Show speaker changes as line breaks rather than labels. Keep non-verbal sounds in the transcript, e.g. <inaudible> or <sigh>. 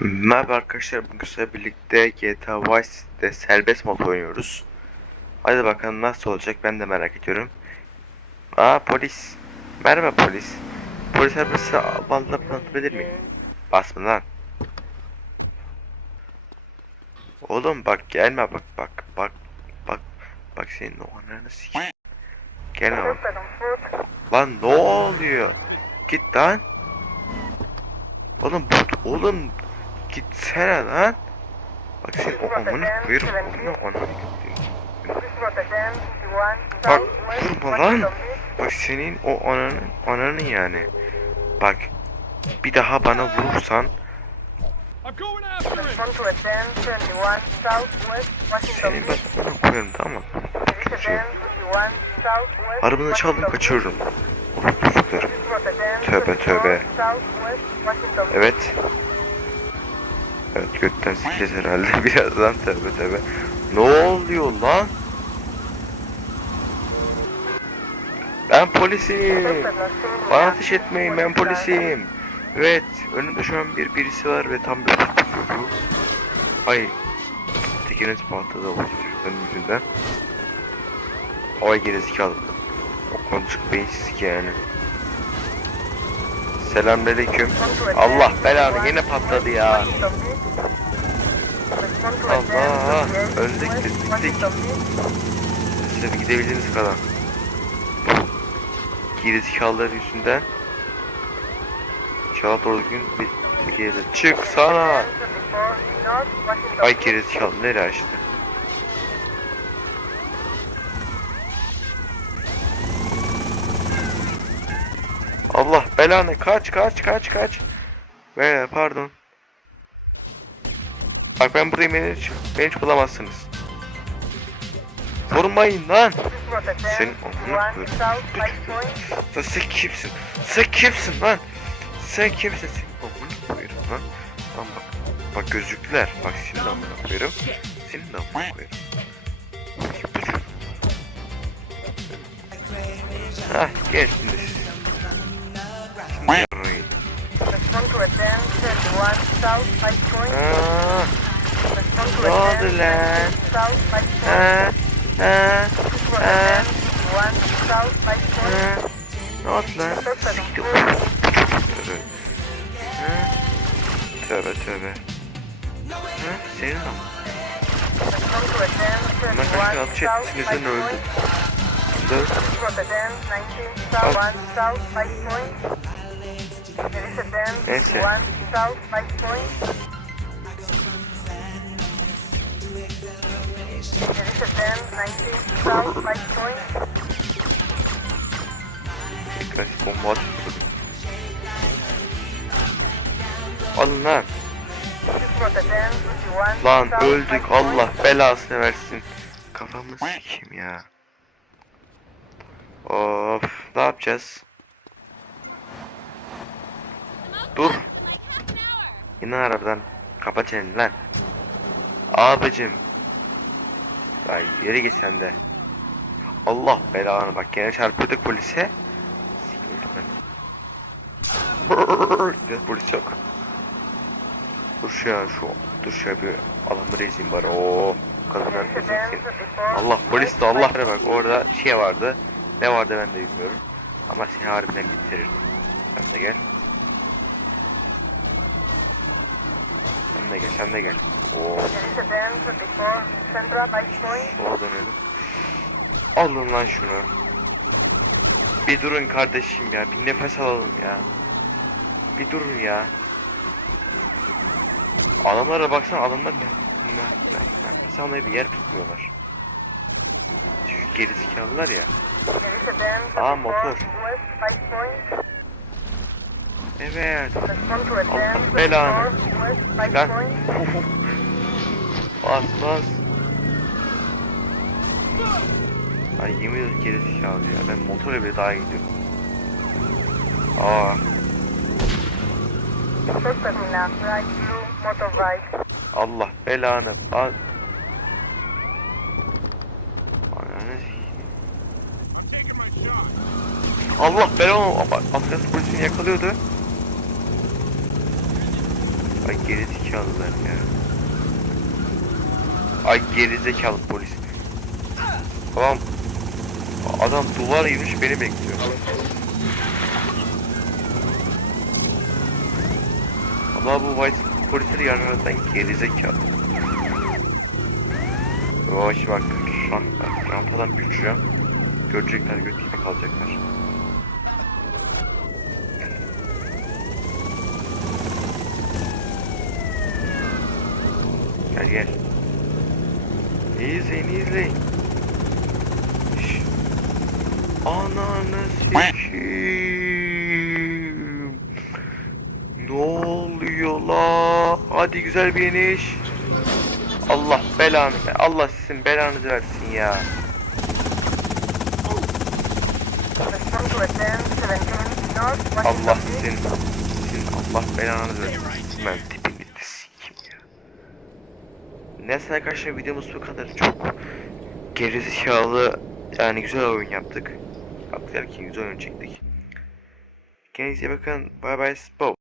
Merhaba arkadaşlar bugün sizlerle birlikte GTA Vice City'de serbest mod oynuyoruz. Hadi bakalım nasıl olacak ben de merak ediyorum. Aa polis. Merhaba polis. Polis arabası bandına tanıtabilir miyim? Basma lan. Oğlum bak gelme bak bak bak bak bak senin o ananı sikeyim. Gelme bak. Lan ne oluyor? Git lan. Oğlum bu oğlum gitsene lan. Bak sen o amına koyarım amına ananı Bak vurma lan. Bak senin o ananın ananı yani. Bak bir daha bana vurursan senin ben amına koyarım tamam mı? Çocuğum. Arabanı çaldım çocukları. Tövbe, tövbe. Evet. Evet götten sikeceğiz herhalde <laughs> birazdan tövbe tövbe. Ne oluyor lan? Ben polisim. Bana ateş etmeyin ben polisim. Evet önümde şu an bir birisi var ve tam bir çocuğu. Ay. Tekeriniz patladı o çocukların yüzünden. Ay gerizekalı. O konuşuk beyinsiz ki yani. Selamünaleyküm. Allah belanı yine patladı ya. Allah öldük biz bittik. Bir gidebildiğiniz kadar. Gerizekalılar yüzünden. İnşallah doğru gün bir geri çık sana. Ay gerizekalı nereye açtı? Allah belanı kaç kaç kaç kaç. Ve pardon. Bak ben hiç, beni hiç bulamazsınız. Vurmayın lan. Senin koyayım. Sen, sen kimsin? Sen kimsin lan? Sen kimsin? Senin amına koyarım lan. Lan bak. Bak gözlüklüler. Bak senin amına koyarım. Senin de amına koyarım. Hah gel şimdi siz. Şimdi yarayın. Ne oldu lan? Ha, ha, ha, ha. Ne oldu lan? Siktir. Ha? Tövbe tövbe. Ha? Senin ama. Bana kaç atış ettiğinizden öldüm. Dört. Neyse. Klasik bomba atıyor. Alın lan. Lan öldük Allah belasını versin. Kafamı sikeyim ya. Of ne yapacağız? Dur. İn arabadan. Kapa lan. Abicim. Ay yere git sen de. Allah belanı bak gene çarpıyorduk polise. Yine <laughs> polis yok. Dur şu ya şu dur şu bir adamı rezil var. Oo kadınlar rezilsin. Allah polis de Allah bak orada şey vardı. Ne vardı ben de bilmiyorum. Ama seni harbiden bitirir. Sen de gel. Sen de gel sen de gel. Sola dönelim. Alın lan şunu. Bir durun kardeşim ya. Bir nefes alalım ya. Bir durun ya. Adamlara baksana adamlar ne? Ne? Ne? Nefes almaya bir yer tutmuyorlar. Şu gerizekalılar ya. Aa motor. Evet. Allah belanı. Lan. Bas bas. Ay yemin ederim gerizekalı ya. Ben motorla bile daha iyi gidiyorum. Aa. Allah belanı.
Shot.
Allah belanı. Afrika polisini yakalıyordu. Ay gerizekalılar ya. Ay gerizekalı polis. Tamam. Adam duvar yığmış beni bekliyor. Ama bu Vice polisleri yararından gerizekalı. Yavaş bak. Ramp, rampadan uçacağım. Görecekler götüyle kalacaklar. Gel gel. İyi izleyin iyi izleyin. Şşş. Ananı sikiyim. Ne oluyor la? Hadi güzel bir iniş. Allah belanı Allah sizin belanızı versin ya. Allah sizin sizin Allah belanızı versin. Ben tipini de sikeyim ya. Neyse arkadaşlar videomuz bu kadar. Çok gerizekalı yani güzel oyun yaptık. Yaptık ki güzel oyun çektik. Kendinize bakın. Bye bye. Spot.